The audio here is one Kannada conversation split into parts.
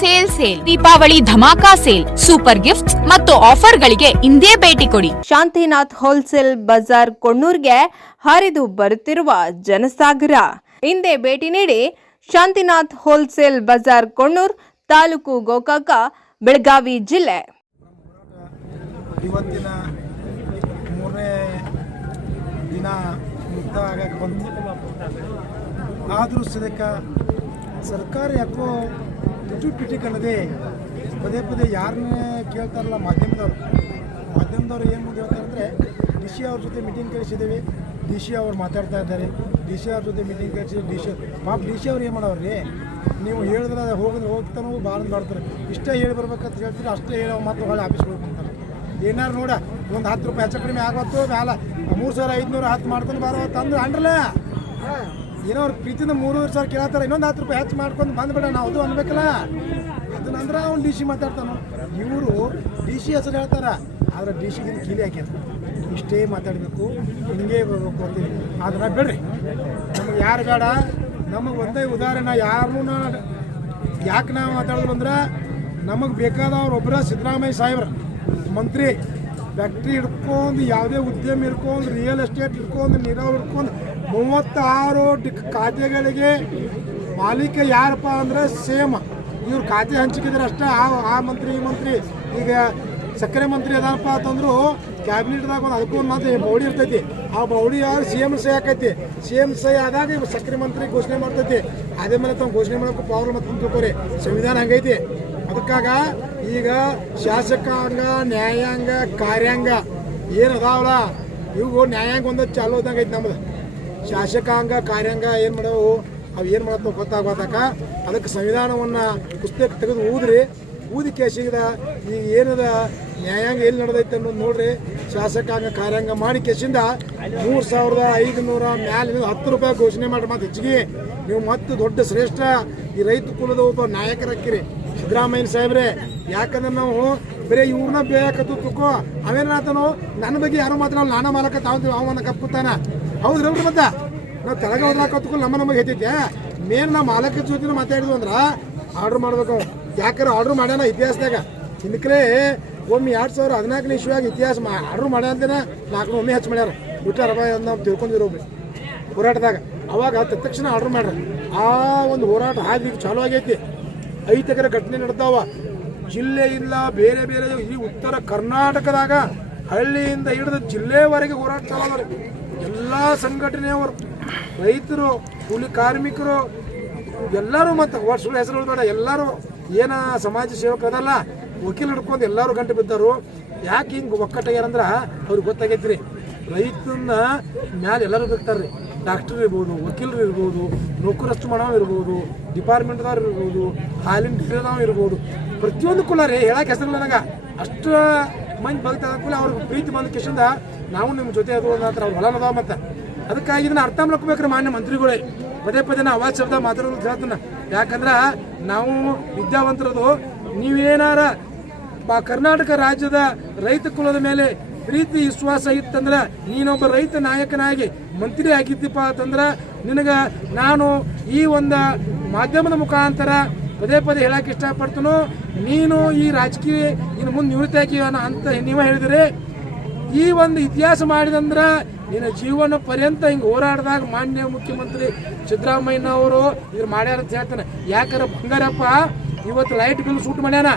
ಸೇಲ್ ಸೇಲ್ ದೀಪಾವಳಿ ಧಮಾಕಾ ಸೇಲ್ ಸೂಪರ್ ಗಿಫ್ಟ್ ಮತ್ತು ಆಫರ್ಗಳಿಗೆ ಇಂದೇ ಭೇಟಿ ಕೊಡಿ. ಶಾಂತಿನಾಥ್ ಹೋಲ್ಸೇಲ್ ಬಜಾರ್ ಕೊಣ್ಣೂರ್ಗೆ ಹರಿದು ಬರುತ್ತಿರುವ ಜನಸಾಗರ. ಹಿಂದೆ ಭೇಟಿ ನೀಡಿ ಶಾಂತಿನಾಥ್ ಹೋಲ್ಸೇಲ್ ಬಜಾರ್ ಕೊಣ್ಣೂರ್ ತಾಲೂಕು ಗೋಕಾಕ ಬೆಳಗಾವಿ ಜಿಲ್ಲೆ. ಇವತ್ತಿನ ಮೂರನೇ ದಿನ ಮುಕ್ತ ಆಗಕ್ಕೆ ಬಂತು. ಆದರೂ ಸದಕ್ಕೆ ಸರ್ಕಾರ ಯಾಕೋ ತುಟು ಪಿಟಿ ಅನ್ನೋದೇ ಪದೇ ಪದೇ ಯಾರನ್ನೇ ಕೇಳ್ತಾರಲ್ಲ ಮಾಧ್ಯಮದವರು. ಮಾಧ್ಯಮದವ್ರು ಏನು ಮುಂದೆ ಹೇಳ್ತಾರಂದರೆ ಡಿ ಸಿ ಅವ್ರ ಜೊತೆ ಮೀಟಿಂಗ್ ಕಳಿಸಿದ್ದೀವಿ ಡಿ ಸಿ ಅವ್ರು ಮಾತಾಡ್ತಾ ಇದ್ದಾರೆ ಡಿ ಸಿ ಅವ್ರ ಜೊತೆ ಮೀಟಿಂಗ್ ಕಳಿಸಿ ಡಿ ಸಿ ಪಾಪ ಡಿ ಸಿ ಅವ್ರು ಏನು ಮಾಡವ್ರಿ ನೀವು ಹೇಳಿದ್ರೆ ಹೋಗಿದ್ರೆ ಹೋಗ್ತಾನೂ ಭಾಳ ಮಾಡ್ತಾರೆ. ಇಷ್ಟೇ ಹೇಳಿ ಬರ್ಬೇಕಂತ ಹೇಳ್ತೀರಿ? ಅಷ್ಟೇ ಹೇಳೋ ಮಾತು ಹೊಳೆ ಆಫೀಸ್ಗೆ ಹೋಗ್ಬಿಡ್ತಾರೆ. ಏನಾರು ನೋಡ, ಒಂದು ಹತ್ತು ರೂಪಾಯಿ ಹೆಚ್ಚು ಕಡಿಮೆ ಆಗತ್ತು ಮ್ಯಾಲ ಮೂರು ಸಾವಿರ ಐದುನೂರು ಹತ್ತು ಮಾಡ್ತಾನೆ, ಬರೋ ತಂದು ಅಂಡ್ರಲ್ಲ ಏನೋ ಅವ್ರ ಪ್ರೀತಿಯಿಂದ ಮೂರುವರೆ ಸಾವಿರ ಕೇಳತ್ತಾರ, ಇನ್ನೊಂದು ಹತ್ತು ರೂಪಾಯಿ ಹೆಚ್ಚು ಮಾಡ್ಕೊಂಡು ಬಂದ್ಬೇಡ ನಾವು ಅದು ಅನ್ಬೇಕಲ್ಲ? ಅದನ್ನ ಅಂದ್ರೆ ಅವ್ನು ಡಿ ಸಿ ಮಾತಾಡ್ತಾನ. ಇವರು ಡಿ ಸಿ ಹೆಸರು ಹೇಳ್ತಾರ, ಆದ್ರೆ ಡಿ ಸಿಗಿಂತ ಕೀಲಿ ಹಾಕ್ಯಾರ ಇಷ್ಟೇ ಮಾತಾಡಬೇಕು, ಹಿಂಗೆ ಬರಬೇಕು ಅಂತೀವಿ ಆದ್ರೆ ಬೇಡ್ರಿ, ನಮಗೆ ಯಾರು ಬೇಡ, ನಮಗೆ ಒಂದೇ ಉದಾಹರಣೆ ಯಾರನ್ನೂ ಯಾಕೆ ನಾವು ಮಾತಾಡಿದ್ರು ಅಂದ್ರೆ ನಮಗೆ ಬೇಕಾದವ್ರು ಒಬ್ಬರ ಸಿದ್ದರಾಮಯ್ಯ ಸಾಹೇಬ್ರ, ಮಂತ್ರಿ. ಫ್ಯಾಕ್ಟ್ರಿ ಹಿಡ್ಕೊಂಡು, ಯಾವುದೇ ಉದ್ಯಮ ಹಿಡ್ಕೊಂಡು ರಿಯಲ್ ಎಸ್ಟೇಟ್ ಹಿಡ್ಕೊಂಡು, ನೀರಾವರಿ ಹಿಡ್ಕೊಂಡು, ಮೂವತ್ತಾರು ಖಾತೆಗಳಿಗೆ ಮಾಲೀಕ ಯಾರಪ್ಪ ಅಂದ್ರೆ ಸೇಮ್. ಇವ್ರು ಖಾತೆ ಹಂಚಿಕಿದ್ರೆ ಅಷ್ಟೇ, ಆ ಆ ಮಂತ್ರಿ, ಈ ಮಂತ್ರಿ, ಈಗ ಸಕ್ಕರೆ ಮಂತ್ರಿ ಅದಪ್ಪ ಅಂತಂದ್ರು ಕ್ಯಾಬಿನೆಟ್ದಾಗ ಒಂದು ಅದಕ್ಕೂ ಒಂದು ಮಾತು ಬೌಡಿ ಇರ್ತೈತಿ. ಆ ಬೌಡಿ ಯಾರು ಸಿ ಎಂ ಸೈ ಹಾಕೈತಿ ಸಿ ಎಂ ಸೈ ಆದಾಗ ಇವ್ ಸಕ್ಕರೆ ಮಂತ್ರಿ ಘೋಷಣೆ ಮಾಡ್ತೈತಿ. ಅದೇ ಮೇಲೆ ತಮ್ಮ ಘೋಷಣೆ ಮಾಡೋಕ್ಕೂ ಪವರ್ ಮತ್ತೆ ತಿಳ್ಕೊರಿ ಸಂವಿಧಾನ ಹಂಗೈತಿ. ಅದಕ್ಕಾಗ ಈಗ ಶಾಸಕಾಂಗ, ನ್ಯಾಯಾಂಗ, ಕಾರ್ಯಾಂಗ ಏನು ಅದಾವಲ್ಲ ಇವು ನ್ಯಾಯಾಂಗ ಒಂದು ಚಾಲು ಇದ್ದಂಗೆ ಐತಿ ನಮ್ದು. ಶಾಸಕಾಂಗ, ಕಾರ್ಯಾಂಗ ಏನು ಮಾಡವು? ಅವು ಏನು ಮಾಡತ್ತೋ ಗೊತ್ತಾಗೋದಕ್ಕ ಅದಕ್ಕೆ ಸಂವಿಧಾನವನ್ನು ಪುಸ್ತಕ ತೆಗೆದು ಊದ್ರಿ, ಊದಿ ಕೇಸಿದ ಈಗ ಏನದ ನ್ಯಾಯಾಂಗ ಎಲ್ಲಿ ನಡೆದೈತೆ ಅನ್ನೋದು ನೋಡ್ರಿ, ಶಾಸಕಾಂಗ, ಕಾರ್ಯಾಂಗ ಮಾಡಿ ಕೇಸಿಂದ ಮೂರು ಸಾವಿರದ ಐದು ನೂರ ಮ್ಯಾಲಿಂದ ಹತ್ತು ರೂಪಾಯಿ ಘೋಷಣೆ ಮಾಡಿ ಮತ್ತೆ ಹೆಚ್ಚಿಗೆ. ನೀವು ಮತ್ತೆ ದೊಡ್ಡ ಶ್ರೇಷ್ಠ ಈ ರೈತ ಕುಲದ ಒಬ್ಬ ನಾಯಕರಾಕಿರಿ ಸಿದ್ದರಾಮಯ್ಯ ಸಾಹೇಬ್ರೆ, ಯಾಕಂದ್ರೆ ನಾವು ಬರೀ ಇವ್ರನ್ನ ಬೇಕತ್ತು ತುಕೋ ಅವೇನಾತನು ನನ್ನ ಬಗ್ಗೆ ಯಾರು ಮಾತಾಡಲ್ಲ ನಾನು ಮಾಲಕ ತಾವಂತೀವಿ ಅವನ ಕಪ್ಪುತ್ತಾನ ಹೌದ್ರಲ್ರಿ ಮತ್ತೆ? ನಾವು ತೆಳಗ ಹೋದ್ರಾಕತ್ಕೊಂಡು ನಮ್ಮ ನಮಗೆ ಹೇಳ್ತಿದ್ದೆ ಮೇನ್ ನಮ್ಮ ಮಾಲಕ ಜೊತೆ ಮಾತಾಡಿದ್ವಿ ಅಂದ್ರೆ ಆರ್ಡ್ರ್ ಮಾಡ್ಬೇಕು ಯಾಕಂದ್ರೆ ಆರ್ಡ್ರ್ ಮಾಡ್ಯಾನ ಇತಿಹಾಸದಾಗ. ಹಿಂದಕ್ಕೆ ಒಮ್ಮೆ ಎರಡು ಸಾವಿರ ಹದಿನಾಲ್ಕನೇ ಇಶ್ವಾಗ ಇತಿಹಾಸ ಮಾ ಆರ್ಡ್ರ್ ಅಂತಾನೆ ನಾಲ್ಕು ಒಮ್ಮೆ ಹೆಚ್ಚು ಮಾಡ್ಯಾರ. ಬಿಟ್ಟಾರ ನಾವು ತಿಳ್ಕೊಂಡಿರೋ ಹೋರಾಟದಾಗ. ಅವಾಗ ತಕ್ಷಣ ಆರ್ಡರ್ ಮಾಡ್ರಿ ಆ ಒಂದು ಹೋರಾಟ ಹಾದಿ ಚಾಲು ಆಗೈತಿ. ಐತಕರ ಘಟನೆ ನಡೆದಾವ. ಜಿಲ್ಲೆಯಿಂದ ಬೇರೆ ಬೇರೆ ಈ ಉತ್ತರ ಕರ್ನಾಟಕದಾಗ ಹಳ್ಳಿಯಿಂದ ಹಿಡಿದು ಜಿಲ್ಲೆವರೆಗೆ ಹೋರಾಟ ಚಾಲು ಅದಾವ್ರಿ ಎಲ್ಲ ಸಂಘಟನೆಯವರು, ರೈತರು, ಕೂಲಿ ಕಾರ್ಮಿಕರು, ಎಲ್ಲರೂ ಮತ್ತು ವರ್ಷ ಹೆಸರು ಬೇಡ ಎಲ್ಲರೂ ಏನ ಸಮಾಜ ಸೇವಕರದಲ್ಲ, ವಕೀಲ ಹಿಡ್ಕೊಂಡು ಎಲ್ಲರೂ ಗಂಟೆ ಬಿದ್ದರು. ಯಾಕೆ ಹಿಂಗೆ ಒಕ್ಕಟ್ಟಾಗ್ಯಾರಂದ್ರೆ ಅವ್ರಿಗೆ ಗೊತ್ತಾಗೈತ್ರಿ. ರೈತನ ಮ್ಯಾಲೆ ಎಲ್ಲರೂ ಬೇಕಾರ್ರಿ ಡಾಕ್ಟರ್ ಇರ್ಬೋದು, ವಕೀಲರು ಇರ್ಬೋದು ನೌಕರಸ್ತು ಮಾಡೋ ಇರ್ಬೋದು, ಡಿಪಾರ್ಟ್ಮೆಂಟ್ದವ್ರು ಇರ್ಬೋದು, ಹಾಲಿನ ಡೈರಿದವ್ ಇರ್ಬೋದು. ಪ್ರತಿಯೊಂದು ಕುಲ ರೀ ಹೇಳಕ್ಕೆ ಹೆಸರು ನನಗೆ ಅಷ್ಟು ಮಂದಿ ಬದುಕ್ತಾ ಕುಲ ಅವ್ರಿಗೆ ಪ್ರೀತಿ ಬಂದ ಕಿಶಿಂದ ನಾವು ನಿಮ್ಮ ಜೊತೆ ಅದು ಅನ್ನತ್ರ ಅವ್ರು ಹೊಲ ಅದಾವ ಮತ್ತೆ. ಅದಕ್ಕಾಗಿ ಇದನ್ನ ಅರ್ಥ ಮಾಡ್ಕೋಬೇಕ್ರಿ ಮಾನ್ಯ ಮಂತ್ರಿಗಳೇ. ಪದೇ ಪದೇ ನಾ ಅವಾಜ್ ಶಬ್ದ ಮಾತಾಡೋದು ಹೇಳ್ತಾನ ಯಾಕಂದ್ರೆ ನಾವು ವಿದ್ಯಾವಂತರದು, ನೀವೇನಾರ ಕರ್ನಾಟಕ ರಾಜ್ಯದ ರೈತ ಕುಲದ ಮೇಲೆ ಪ್ರೀತಿ, ವಿಶ್ವಾಸ ಇತ್ತಂದ್ರೆ ನೀನೊಬ್ಬ ರೈತ ನಾಯಕನಾಗಿ ಮಂತ್ರಿ ಆಗಿದ್ದೀಪ ಅಂತಂದ್ರೆ ನಿನಗೆ ನಾನು ಈ ಒಂದು ಮಾಧ್ಯಮದ ಮುಖಾಂತರ ಪದೇ ಪದೇ ಹೇಳಕ್ಕೆ ಇಷ್ಟಪಡ್ತೀನಿ, ನೀನು ಈ ರಾಜಕೀಯ ಇನ್ನು ಮುಂದೆ ನಿವೃತ್ತಿ ಆಗಿ ಅಂತ ನೀವು ಹೇಳಿದಿರಿ. ಈ ಒಂದು ಇತಿಹಾಸ ಮಾಡಿದಂದ್ರೆ ನಿನ್ನ ಜೀವನ ಪರ್ಯಂತ ಹಿಂಗೆ ಹೋರಾಡಿದಾಗ ಮಾನ್ಯ ಮುಖ್ಯಮಂತ್ರಿ ಸಿದ್ದರಾಮಯ್ಯನವರು ಇದ್ರ ಮಾಡ್ಯಾರ ಅಂತ ಹೇಳ್ತಾನೆ. ಯಾಕಂದ್ರೆ ಬಂಗಾರಪ್ಪ, ಇವತ್ತು ಲೈಟ್ ಬಿಲ್ ಸೂಟ್ ಮಾಡ್ಯಾನ.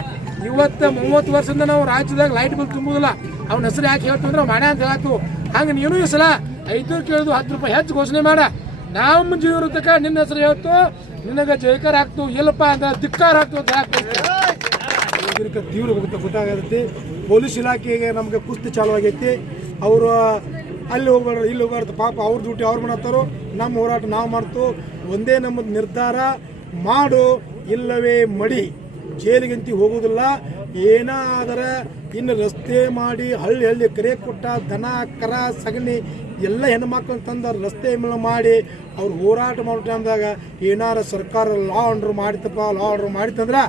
ಇವತ್ತು ಮೂವತ್ತು ವರ್ಷದಿಂದ ನಾವು ರಾಜ್ಯದಾಗ ಲೈಟ್ ಬಿಲ್ ತುಂಬುದಿಲ್ಲ. ಅವ್ನ ಹೆಸರು ಯಾಕೆ ಹೇಳ್ತಂದ್ರೆ ಮಾಡ್ಯ ಅಂತ ಹೇಳ್ತು. ಹಂಗೆ ನೀನು ಈ ಸಲ ಐದು ಕೇಳಿದು ಹತ್ತು ರೂಪಾಯಿ ಹೆಚ್ಚು ಘೋಷಣೆ ಮಾಡ. ನಮ್ಮ ಜೀವನದಕ್ಕ ನಿನ್ನ ಹೆಸರು ಹೇಳ್ತು. ನಿನಗೆ ಜೈಕಾರ ಹಾಕ್ತು. ಇಲ್ಲಪ್ಪ ಅಂತ ಧಿಕ್ಕಾರ ಹಾಕ್ತು ಅಂತ ತೀವ್ರ ಗೊತ್ತ- ಗೊತ್ತಾಗತ್ತೆ ಪೊಲೀಸ್ ಇಲಾಖೆಗೆ ನಮಗೆ ಕುಸ್ತಿ ಚಾಲು ಆಗೈತಿ. ಅವರು ಅಲ್ಲಿ ಹೋಗ್ಬಾರ್ದು, ಇಲ್ಲಿ ಹೋಗ್ಬಾರ್ದು. ಪಾಪ ಅವ್ರ ಡ್ಯೂಟಿ ಅವ್ರು ಮಾಡತ್ತಾರೋ. ನಮ್ಮ ಹೋರಾಟ ನಾವು ಮಾಡ್ತು. ಒಂದೇ ನಮ್ಮದು ನಿರ್ಧಾರ. ಮಾಡು, ಇಲ್ಲವೇ ಮಡಿ. ಜೈಲಿಗಂತಿ ಹೋಗುವುದಿಲ್ಲ ಏನಾದರೆ ಇನ್ನು ರಸ್ತೆ ಮಾಡಿ ಹಳ್ಳಿ ಹಳ್ಳಿ ಕರೆ ಕೊಟ್ಟ ದನ, ಕರ, ಸಗಣಿ ಎಲ್ಲ ಹೆಣ್ಮಕ್ಳನ್ನ ತಂದು ರಸ್ತೆ ಮೇಲೆ ಮಾಡಿ ಅವ್ರು ಹೋರಾಟ ಮಾಡೋ ಟೈಮ್ದಾಗ ಏನಾರ ಸರ್ಕಾರ ಲಾ ಆರ್ಡ್ರ್ ಮಾಡಿತಪ್ಪ ಲಾ ಆರ್ಡ್ರ್ ಮಾಡಿತ್ತಂದ್ರೆ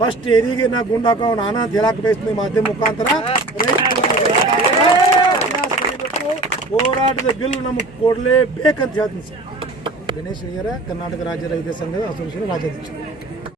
ಫಸ್ಟ್ ಎರಿಗೆ ನಾ ಗುಂಡು ಹಾಕೋ ನಾನ ಅಂತ ಹೇಳಕ್ ಬಯಸ್ತೀನಿ ಮಾಧ್ಯಮ ಮುಖಾಂತರ. ಹೋರಾಟದ ಬಿಲ್ ನಮಗೆ ಕೊಡಲೇಬೇಕಂತ ಹೇಳ್ತೀನಿ ಸರ್. ಗಣೇಶ್ ಅಯ್ಯರ ಕರ್ನಾಟಕ ರಾಜ್ಯ ರೈತ ಸಂಘದ ಅಸೋಸಿಯೇಷನ್ ರಾಜ್ಯಾಧ್ಯಕ್ಷ